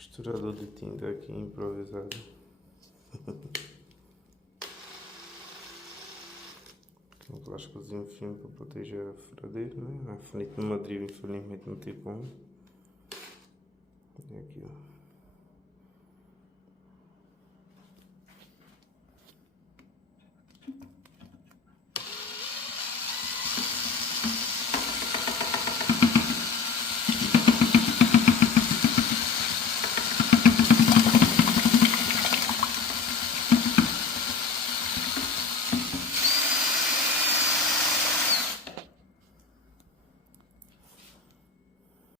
Misturador de tinta aqui improvisado. Um plásticozinho fino para proteger a furadeira, né? A frente no Madrid infelizmente não tem como. E aqui, ó.